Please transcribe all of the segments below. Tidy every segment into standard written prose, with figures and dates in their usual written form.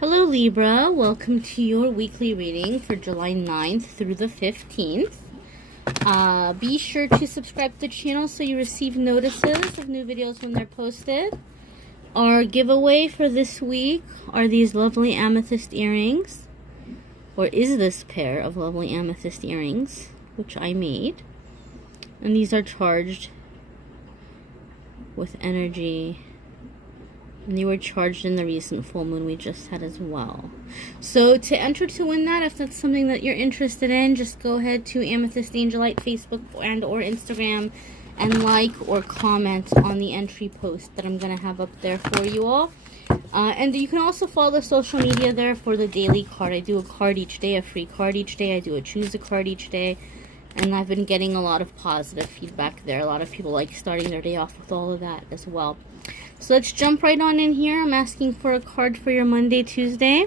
Hello Libra, welcome to your weekly reading for July 9th through the 15th. Be sure to subscribe to the channel so you receive notices of new videos when they're posted. Our giveaway for this week are these lovely amethyst earrings, or is this pair of lovely amethyst earrings, which I made. And these are charged with energy. And they were charged in the recent full moon we just had as well. So to enter to win that, if that's something that you're interested in, just go ahead to AnethystAngelLight Facebook and or Instagram and like or comment on the entry post that I'm going to have up there for you all. And you can also follow the social media there for the daily card. I do a card each day, a free card each day. I do a choose a card each day. And I've been getting a lot of positive feedback there. A lot of people like starting their day off with all of that as well. So let's jump right on in here. I'm asking for a card for your Monday, Tuesday.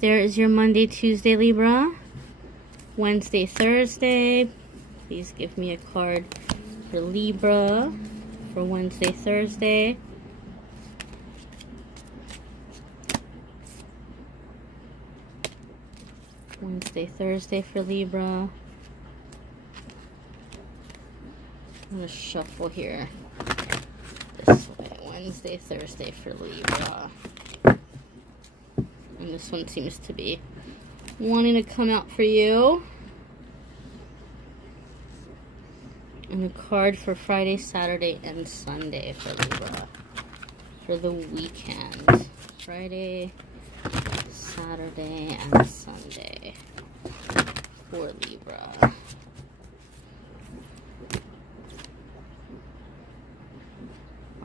There is your Monday, Tuesday, Libra. Wednesday, Thursday. Please give me a card for Libra for Wednesday, Thursday. Wednesday, Thursday for Libra. I'm going to shuffle here this way. Wednesday, Thursday for Libra. And this one seems to be wanting to come out for you. And a card for Friday, Saturday, and Sunday for Libra for the weekend. Friday, Saturday, and Sunday for Libra.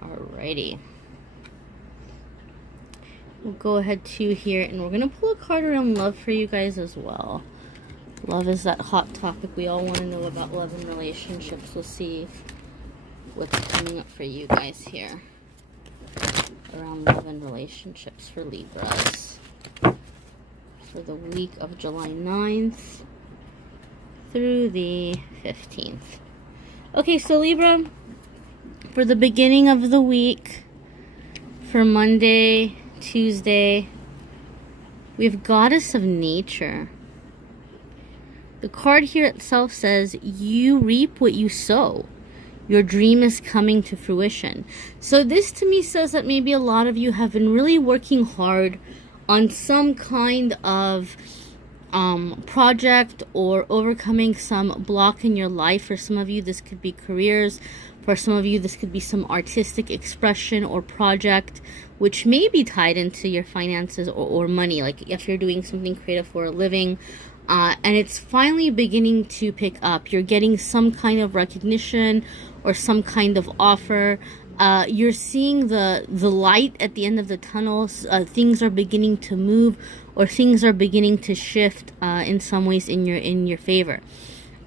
Alrighty. We'll go ahead to here and we're going to pull a card around love for you guys as well. Love is that hot topic we all want to know about, love and relationships. We'll see what's coming up for you guys here around love and relationships for Libras for the week of July 9th through the 15th. Okay, so Libra, for the beginning of the week, for Monday, Tuesday, we have Goddess of Nature. The card here itself says, you reap what you sow. Your dream is coming to fruition. So this to me says that maybe a lot of you have been really working hard on some kind of project or overcoming some block in your life. For some of you, this could be careers. For some of you, this could be some artistic expression or project, which may be tied into your finances or money. Like if you're doing something creative for a living, and it's finally beginning to pick up. You're getting some kind of recognition or some kind of offer. You're seeing the light at the end of the tunnel. Things are beginning to move, or things are beginning to shift in some ways in your favor.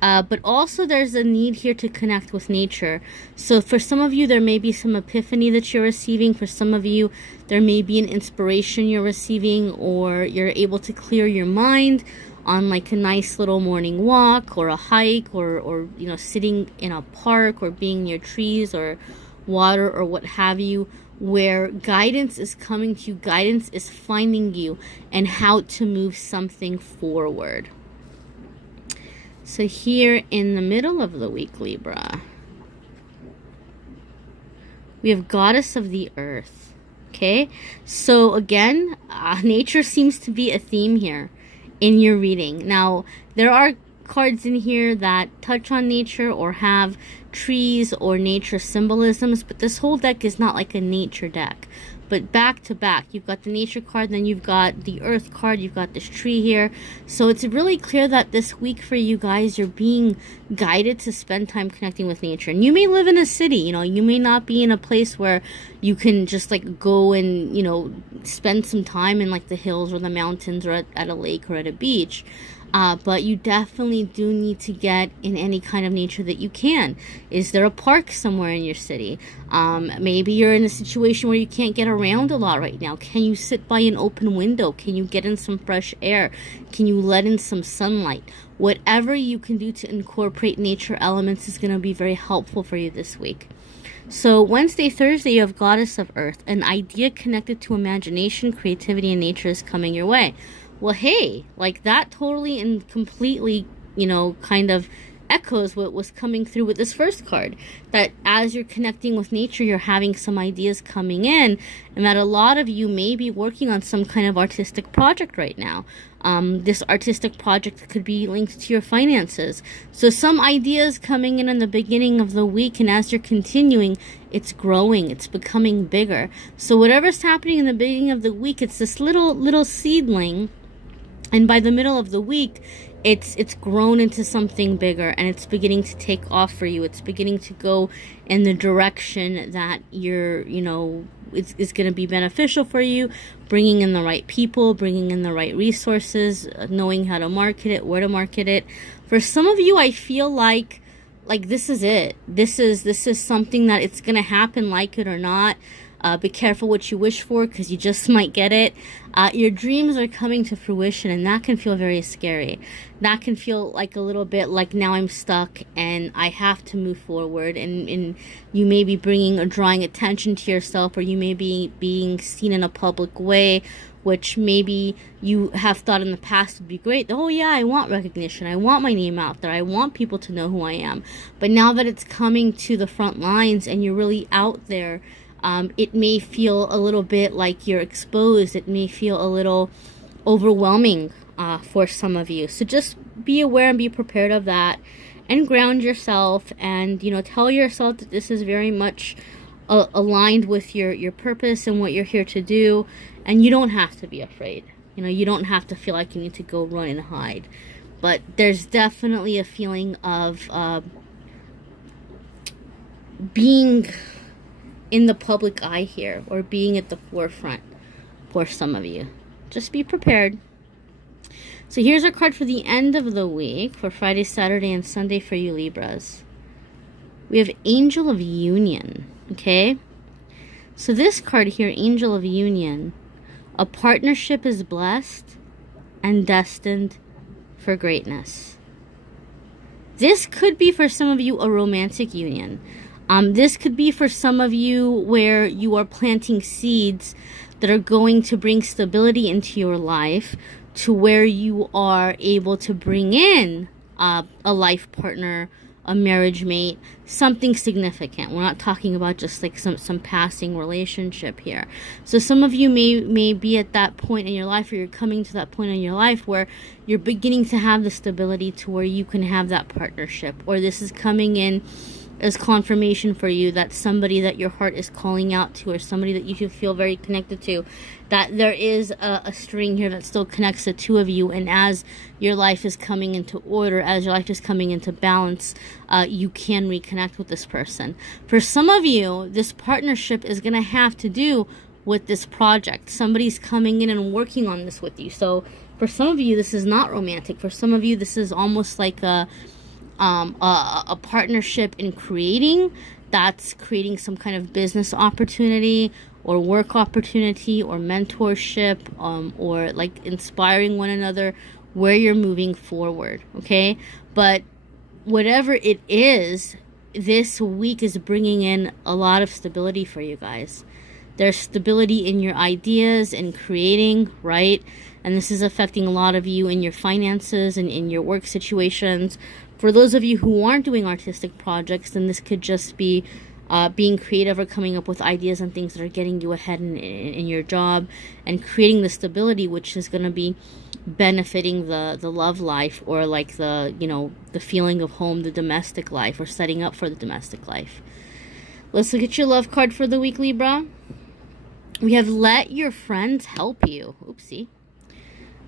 But also there's a need here to connect with nature. So for some of you, there may be some epiphany that you're receiving. For some of you, there may be an inspiration you're receiving, or you're able to clear your mind on like a nice little morning walk or a hike, or you know, sitting in a park or being near trees or water or what have you, where guidance is coming to you, guidance is finding you and how to move something forward. So here in the middle of the week, Libra, we have Goddess of the Earth. Okay, so again, nature seems to be a theme here in your reading. Now, there are cards in here that touch on nature or have trees or nature symbolisms, but this whole deck is not like a nature deck. But back to back, you've got the nature card, then you've got the earth card, you've got this tree here. So it's really clear that this week for you guys, you're being guided to spend time connecting with nature. And you may live in a city, you know, you may not be in a place where you can just like go and, you know, spend some time in like the hills or the mountains or at a lake or at a beach. But you definitely do need to get in any kind of nature that you can. Is there a park somewhere in your city? Maybe you're in a situation where you can't get around a lot right now. Can you sit by an open window? Can you get in some fresh air? Can you let in some sunlight? Whatever you can do to incorporate nature elements is going to be very helpful for you this week. So Wednesday, Thursday, you have Goddess of Earth. An idea connected to imagination, creativity, and nature is coming your way. Well, hey, like that totally and completely, kind of echoes what was coming through with this first card. That as you're connecting with nature, you're having some ideas coming in, and that a lot of you may be working on some kind of artistic project right now. This artistic project could be linked to your finances. So some ideas coming in the beginning of the week, and as you're continuing, it's growing, it's becoming bigger. So whatever's happening in the beginning of the week, it's this little seedling, and by the middle of the week, it's grown into something bigger, and it's beginning to take off for you. It's beginning to go in the direction that it's going to be beneficial for you, bringing in the right people, bringing in the right resources, knowing how to market it, where to market it. For some of you, I feel like this is it. This is something that it's going to happen, like it or not. Be careful what you wish for, because you just might get it. Your dreams are coming to fruition, and that can feel very scary. That can feel like a little bit like, now I'm stuck and I have to move forward, and you may be bringing or drawing attention to yourself, or you may be being seen in a public way, which maybe you have thought in the past would be great. Oh yeah, I want recognition, I want my name out there, I want people to know who I am. But now that it's coming to the front lines and you're really out there, it may feel a little bit like you're exposed. It may feel a little overwhelming for some of you. So just be aware and be prepared of that, and ground yourself, and tell yourself that this is very much aligned with your purpose and what you're here to do. And you don't have to be afraid. You don't have to feel like you need to go run and hide. But there's definitely a feeling of being in the public eye here, or being at the forefront for some of you. Just be prepared. So here's our card for the end of the week, for Friday, Saturday, and Sunday for you Libras. We have Angel of Union, okay? So this card here, Angel of Union, a partnership is blessed and destined for greatness. This could be for some of you a romantic union. This could be for some of you where you are planting seeds that are going to bring stability into your life, to where you are able to bring in a life partner, a marriage mate, something significant. We're not talking about just like some passing relationship here. So some of you may be at that point in your life, or you're coming to that point in your life where you're beginning to have the stability to where you can have that partnership, or this is coming in as confirmation for you that somebody that your heart is calling out to, or somebody that you feel very connected to, that there is a string here that still connects the two of you. And as your life is coming into order, as your life is coming into balance, you can reconnect with this person. For some of you, this partnership is going to have to do with this project. Somebody's coming in and working on this with you. So for some of you, this is not romantic. For some of you, this is almost like a partnership in creating, that's creating some kind of business opportunity, or work opportunity, or mentorship, or like inspiring one another where you're moving forward, okay? But whatever it is, this week is bringing in a lot of stability for you guys. There's stability in your ideas and creating, right? And this is affecting a lot of you in your finances and in your work situations. For those of you who aren't doing artistic projects, then this could just be being creative, or coming up with ideas and things that are getting you ahead in your job, and creating the stability, which is going to be benefiting the love life, or like the feeling of home, the domestic life, or setting up for the domestic life. Let's look at your love card for the week, Libra. We have let your friends help you. Oopsie.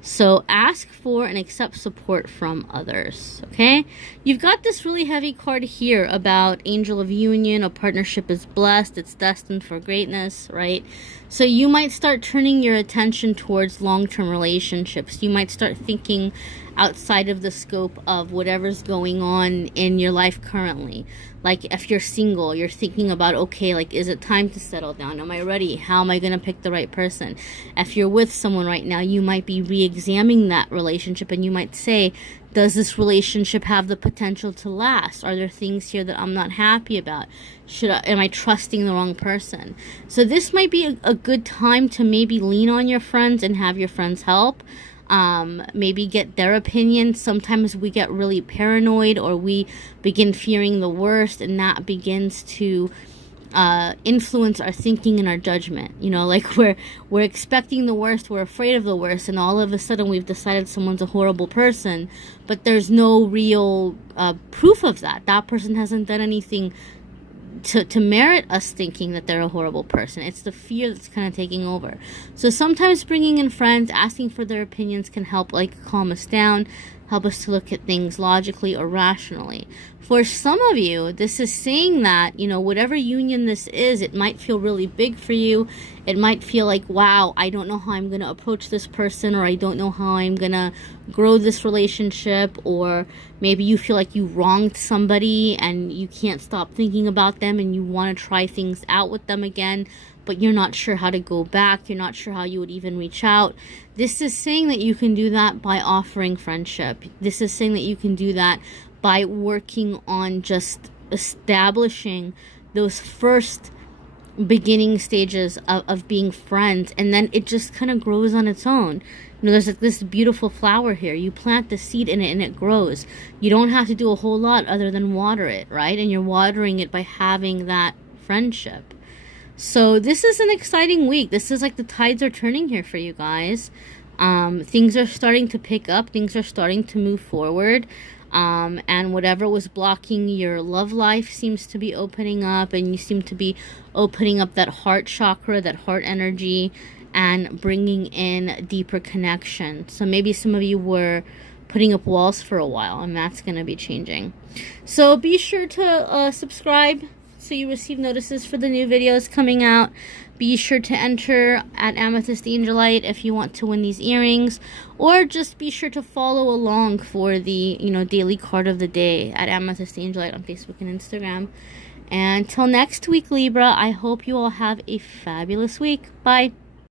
So ask for and accept support from others, okay? You've got this really heavy card here about Angel of Union. A partnership is blessed. It's destined for greatness, right? So you might start turning your attention towards long-term relationships. You might start thinking outside of the scope of whatever's going on in your life currently. Like if you're single, you're thinking about, okay, like, is it time to settle down? Am I ready? How am I going to pick the right person? If you're with someone right now, you might be re-examining that relationship, and you might say, does this relationship have the potential to last? Are there things here that I'm not happy about? Am I trusting the wrong person? So this might be a good time to maybe lean on your friends and have your friends help. Maybe get their opinion. Sometimes we get really paranoid, or we begin fearing the worst, and that begins to influence our thinking and our judgment. You know, like we're expecting the worst, we're afraid of the worst, and all of a sudden we've decided someone's a horrible person, but there's no real proof of that. That person hasn't done anything to merit us thinking that they're a horrible person. It's the fear that's kind of taking over. So sometimes bringing in friends, asking for their opinions can help, like, calm us down, help us to look at things logically or rationally. For some of you, this is saying that, you know, whatever union this is, it might feel really big for you. It might feel like, wow, I don't know how I'm going to approach this person, or I don't know how I'm going to grow this relationship, or maybe you feel like you wronged somebody and you can't stop thinking about them and you want to try things out with them again, but you're not sure how to go back. You're not sure how you would even reach out. This is saying that you can do that by offering friendship. This is saying that you can do that by working on just establishing those first beginning stages of being friends, and then it just kind of grows on its own. You know, there's like this beautiful flower here. You plant the seed in it and it grows. You don't have to do a whole lot other than water it, right? And you're watering it by having that friendship. So this is an exciting week. This is like the tides are turning here for you guys. Things are starting to pick up. Things are starting to move forward. And whatever was blocking your love life seems to be opening up, and you seem to be opening up that heart chakra, that heart energy, and bringing in deeper connection. So maybe some of you were putting up walls for a while, and that's going to be changing. So be sure to subscribe so you receive notices for the new videos coming out. Be sure to enter at AnethystAngelLight if you want to win these earrings, or just be sure to follow along for the, you know, daily card of the day at AnethystAngelLight on Facebook and Instagram. And until next week, Libra, I hope you all have a fabulous week. Bye.